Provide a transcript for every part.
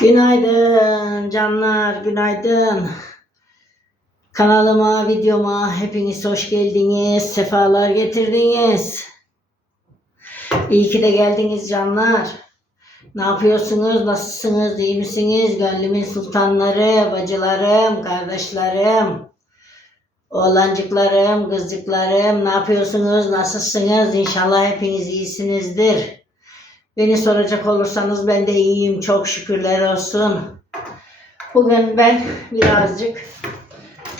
Günaydın canlar, günaydın. Kanalıma, videoma hepiniz hoş geldiniz, sefalar getirdiniz. İyi ki de geldiniz canlar. Ne yapıyorsunuz, nasılsınız, iyi misiniz? Gönlümün sultanları, bacılarım, kardeşlerim, oğlancıklarım, kızcıklarım. Ne yapıyorsunuz, nasılsınız? İnşallah hepiniz iyisinizdir. Beni soracak olursanız ben de iyiyim. Çok şükürler olsun. Bugün ben birazcık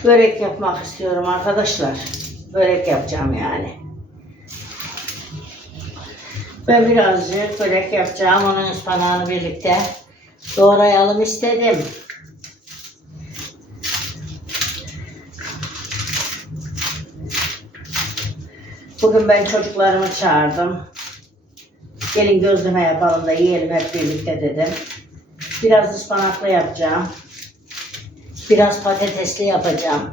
börek yapmak istiyorum arkadaşlar. Börek yapacağım yani. Ben birazcık börek yapacağım. Onun ıspanağını birlikte doğrayalım istedim. Bugün ben çocuklarımı çağırdım. Gelin gözleme yapalım da yiyelim hep birlikte dedim. Biraz ıspanaklı yapacağım. Biraz patatesli yapacağım.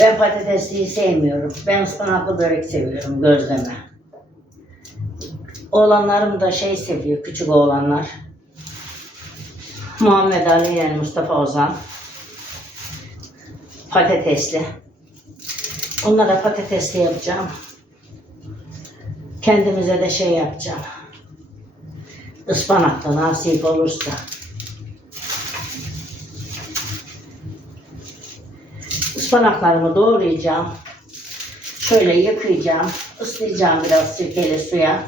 Ben patatesliyi sevmiyorum. Ben ıspanaklı börek seviyorum gözleme. Oğlanlarım da şey seviyor, küçük oğlanlar. Muhammed Ali yani Mustafa Ozan. Patatesli. Onlara patatesli yapacağım. Kendimize de şey yapacağım. Ispanaklı nasip olursa. Ispanaklarımı doğrayacağım. Şöyle yıkayacağım. ıslayacağım biraz sirkeli suya.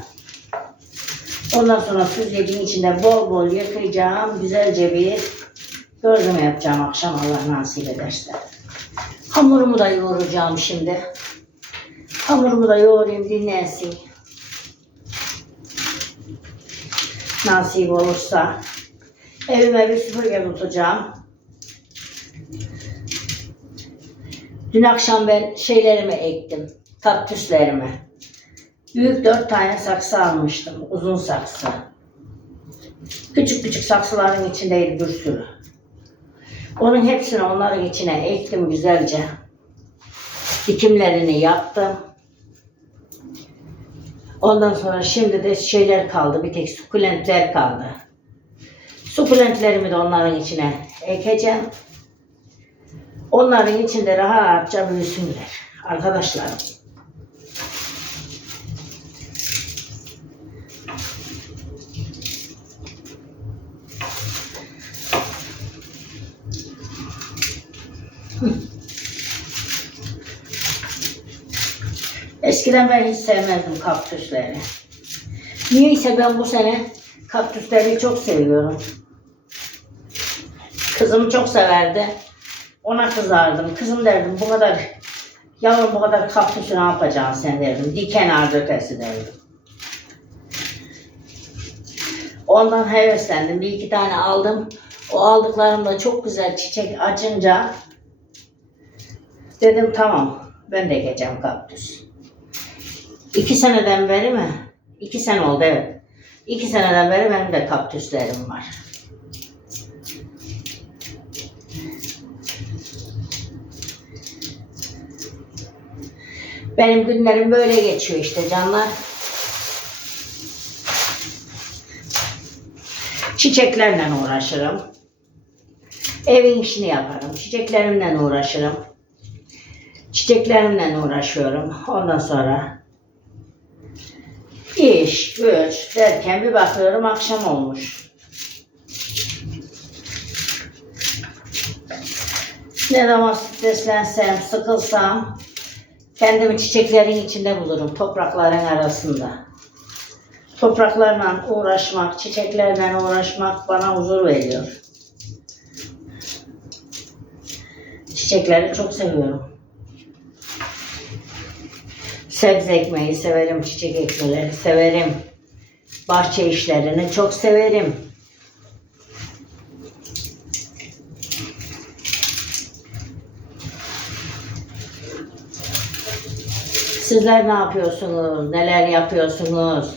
Ondan sonra süzgecin içinde bol bol yıkayacağım. Güzelce bir gözleme yapacağım akşam Allah nasip ederse. Hamurumu da yoğuracağım şimdi. Hamurumu da yoğurayım dinlensin. Nasip olursa. Evime bir süpürge tutacağım. Dün akşam ben şeylerimi ektim. Kaktüslerimi. Büyük dört tane saksı almıştım. Uzun saksı. Küçük küçük saksıların içindeydi bir sürü. Onun hepsini onların içine ektim güzelce. Dikimlerini yaptım. Ondan sonra şimdi de şeyler kaldı. Bir tek sukulentler kaldı. Sukulentlerimi de onların içine ekeceğim. Onların içinde rahatça büyüsünler. Arkadaşlarım. Eskiden ben hiç sevmezdim kaktüsleri. Niyeyse ben bu sene kaktüsleri çok seviyorum. Kızım çok severdi. Ona kızardım. Kızım derdim bu kadar yavrum bu kadar kaktüsü ne yapacaksın sen derdim. Diken ağacı ötesi derdim. Ondan heveslendim. Bir iki tane aldım. O aldıklarımda çok güzel çiçek açınca dedim tamam ben de ekeceğim kaktüs. İki seneden beri mi? İki sene oldu evet. İki seneden beri benim de kaktüslerim var. Benim günlerim böyle geçiyor işte canlar. Çiçeklerle uğraşırım. Evin işini yaparım. Çiçeklerimle uğraşırım. Çiçeklerimle uğraşıyorum. Ondan sonra iş, güç derken bir bakıyorum akşam olmuş. Ne zaman streslensem, sıkılsam kendimi çiçeklerin içinde bulurum, toprakların arasında. Topraklarla uğraşmak, çiçeklerle uğraşmak bana huzur veriyor. Çiçekleri çok seviyorum. Sebze ekmeği severim, çiçek ekmeleri severim. Bahçe işlerini çok severim. Sizler ne yapıyorsunuz? Neler yapıyorsunuz?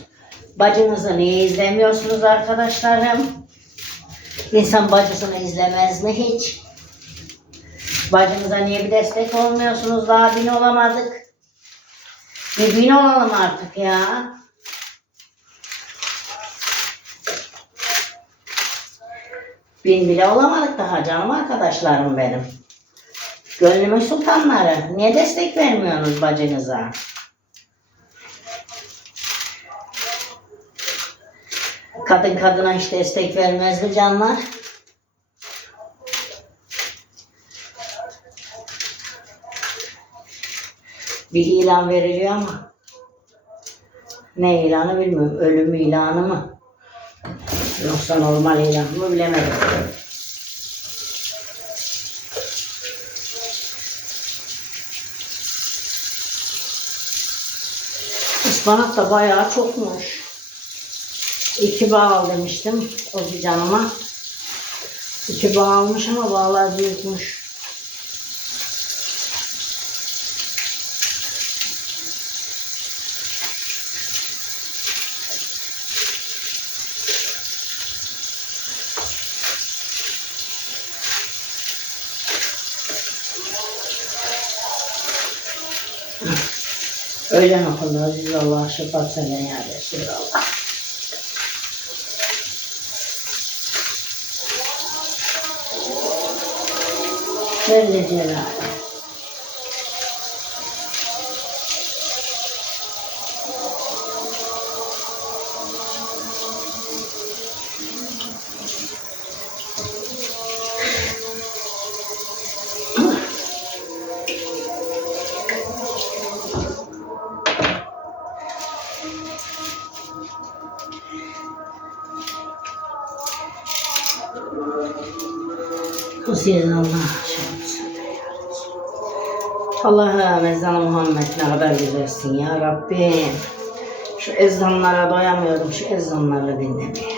Bacınızı niye izlemiyorsunuz arkadaşlarım? İnsan bacısını izlemez mi hiç? Bacınıza niye bir destek olmuyorsunuz? Daha bin olamadık. Birbirine olalım artık ya. Bin bile olamadık daha canım arkadaşlarım benim. Gönlümün sultanları. Niye destek vermiyorsunuz bacınıza? Kadın kadına hiç destek vermez mi canlar? Bir ilan veriliyor ama ne ilanı bilmiyorum. Ölüm ilanı mı? Yoksa normal ilan mı bilemedim. Ispanak da bayağı çokmuş. İki bağ al demiştim o bir canıma. İki bağ almış ama bağlar büyükmüş. Öğlen okulda Aziz Allah şefaat senden ya Resulallah. Celle Celaluhu. Kusiyen Allah Allah'ım ezanı Muhammed ne kadar güzelsin ya Rabbim. Şu ezanlara doyamıyorum, şu ezanları dinlemeye.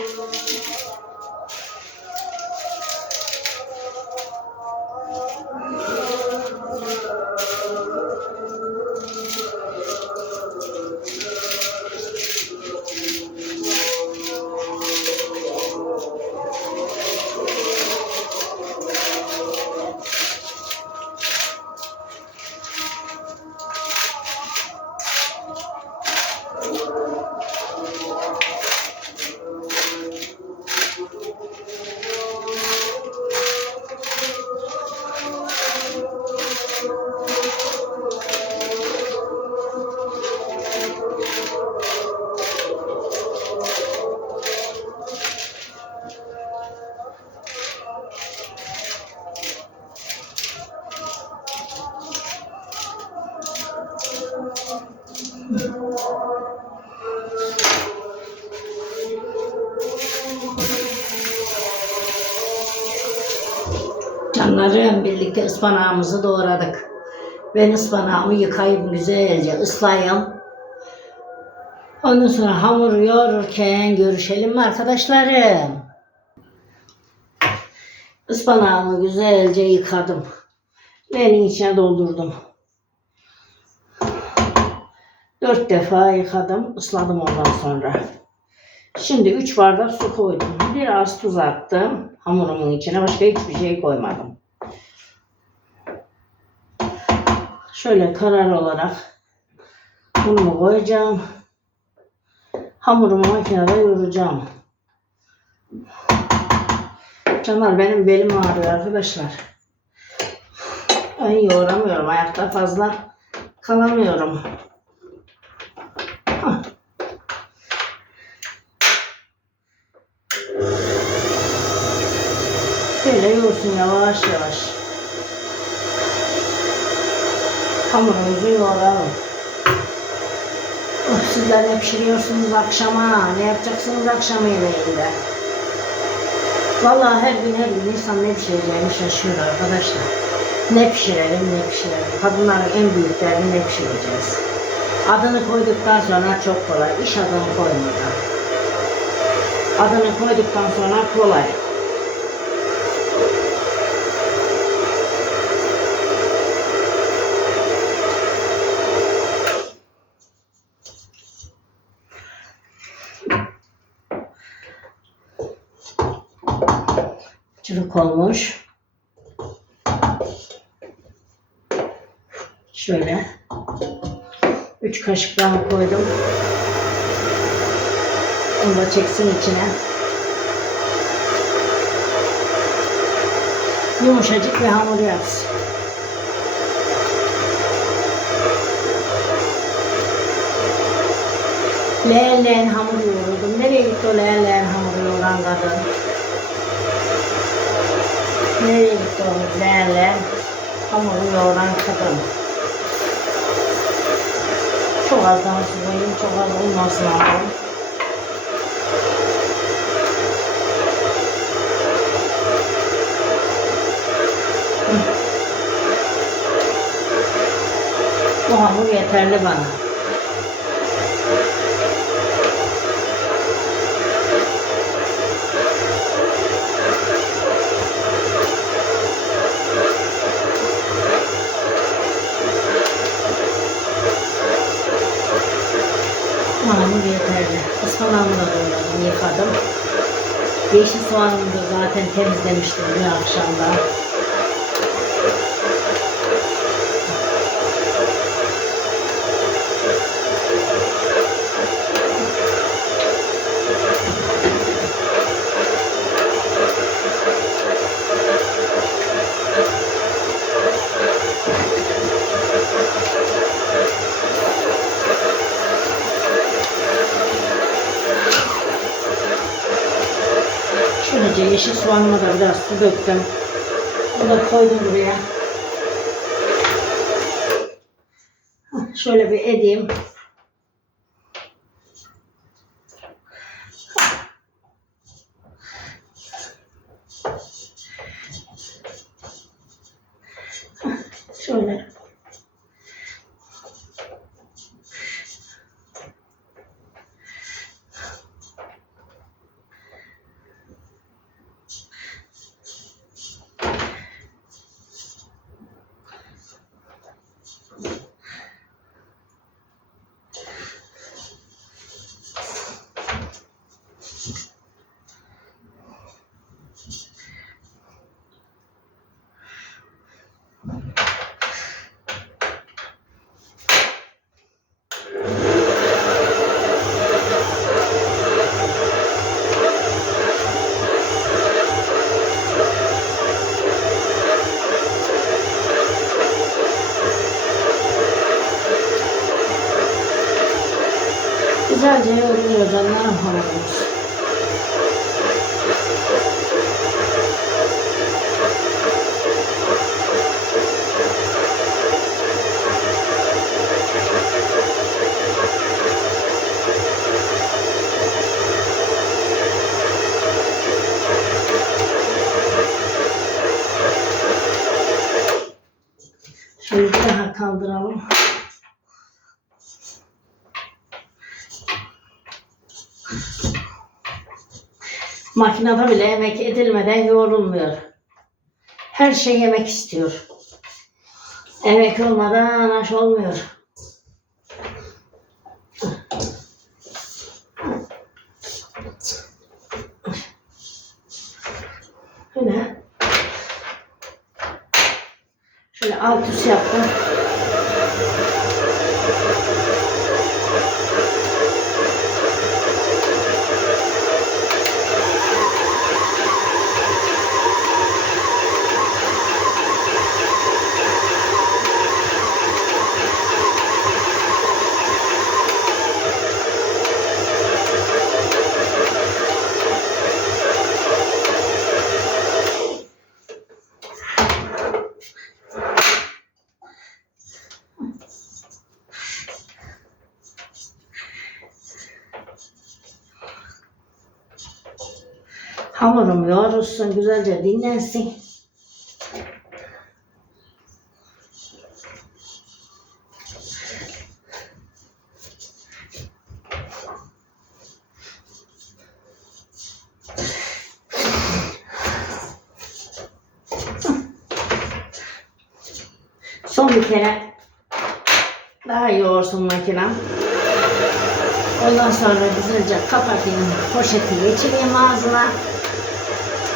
Ispanağımızı doğradık. Ben ıspanağımı yıkayıp güzelce ıslayayım. Ondan sonra hamuru yoğururken görüşelim mi arkadaşlarım? Ispanağımı güzelce yıkadım. Leğenin içine doldurdum. Dört defa yıkadım, ısladım ondan sonra. Şimdi üç bardak su koydum. Biraz tuz attım hamurumun içine. Başka hiçbir şey koymadım. Şöyle karar olarak bunu koyacağım. Hamurumu makinede yoğuracağım. Canlar benim belim ağrıyor arkadaşlar. Ben yoğuramıyorum. Ayakta fazla kalamıyorum. Böyle yoğursun yavaş yavaş. Hamurumuzu yoğuralım. Oh, sizler ne pişiriyorsunuz akşama? Ne yapacaksınız akşam yemeğinde? Vallahi her gün her gün insan ne pişireceğini şaşırıyor arkadaşlar. Ne pişirelim ne pişirelim. Kadınların en büyüklerini ne pişireceğiz? Adını koyduktan sonra çok kolay. İş adını koymadan. Adını koyduktan sonra kolay. Çürük olmuş. Şöyle. Üç kaşık daha koydum. Onu da çeksin içine. Yumuşacık bir hamur yapsın. Leğenleğen hamur yoğurdum. Nereye gitti o leğenleğen hamur yoğuran kadın? Gitti o leğenleğen hamuru yoğuran kadın? Çok azdan su koyayım, çok az olmasın ama. Bu hamur yeterli bana. Zaten temizlemiştim bir akşamda. Soğanıma da biraz su döktüm. Onu da koydum buraya. Şöyle bir edeyim. Makinede bile yemek edilmeden yoğrulmuyor. Her şey yemek istiyor. Emek olmadan aş olmuyor. Şöyle. Şöyle alt üst yaptım. Yoğrulsun, güzelce dinlensin. Son bir kere daha yoğursun makinem. Ondan sonra güzelce kapatayım, poşeti geçireyim ağzına.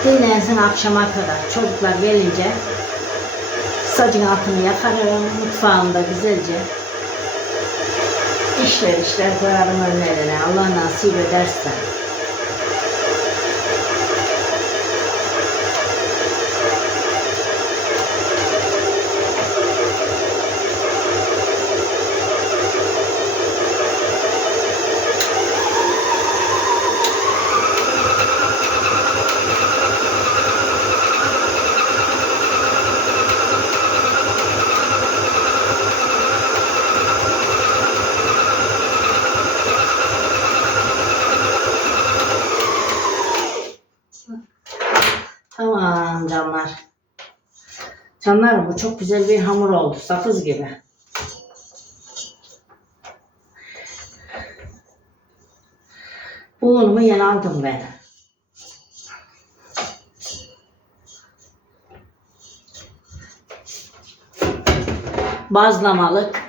Dinlensin akşama kadar. Çocuklar gelince sacın altını yakarım, mutfağımda güzelce işler işler koyarım önlerine. Allah nasip ederse. Canlarım bu çok güzel bir hamur oldu. Sakız gibi. Bu unumu yeni aldım ben. Bazlamalık.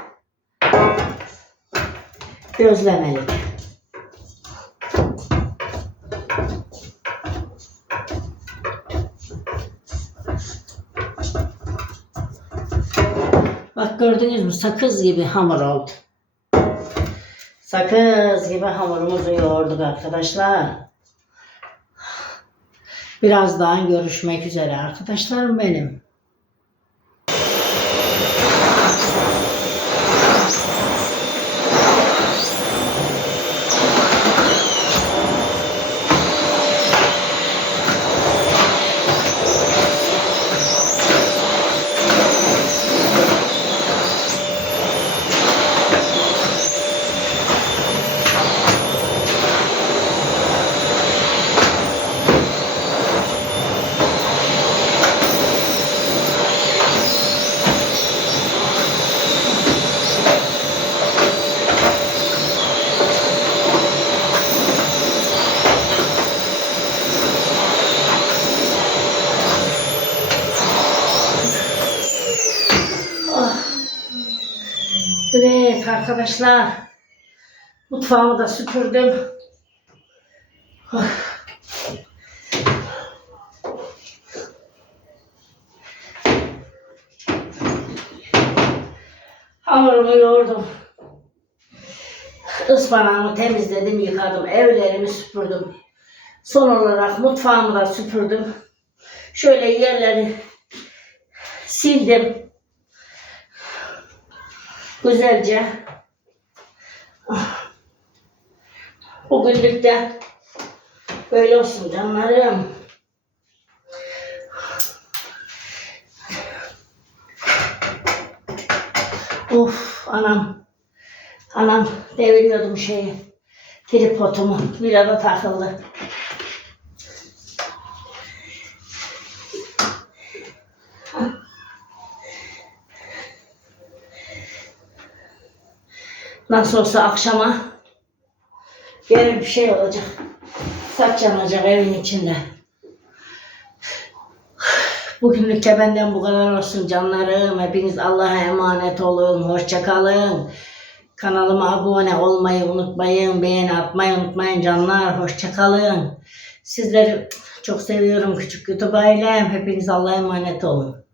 Gözlemelik. Bak gördünüz mü sakız gibi hamur oldu. Sakız gibi hamurumuzu yoğurduk arkadaşlar. Birazdan görüşmek üzere arkadaşlarım benim. Arkadaşlar. Mutfağımı da süpürdüm. Hamurumu yoğurdum. Ispanağımı temizledim, yıkadım. Evlerimi süpürdüm. Son olarak mutfağımı da süpürdüm. Şöyle yerleri sildim. Güzelce. Bugünlük de böyle olsun canlarım. Of anam. Anam deviriyordum şeyi. Tripodumu. Bir arada takıldı. Nasıl olsa akşama gene bir şey olacak. Saç yanacak evin içinde. Bugünlük de benden bu kadar olsun canlarım. Hepiniz Allah'a emanet olun. Hoşça kalın. Kanalıma abone olmayı unutmayın. Beğeni atmayı unutmayın canlar. Hoşça kalın. Sizleri çok seviyorum küçük YouTube ailem. Hepiniz Allah'a emanet olun.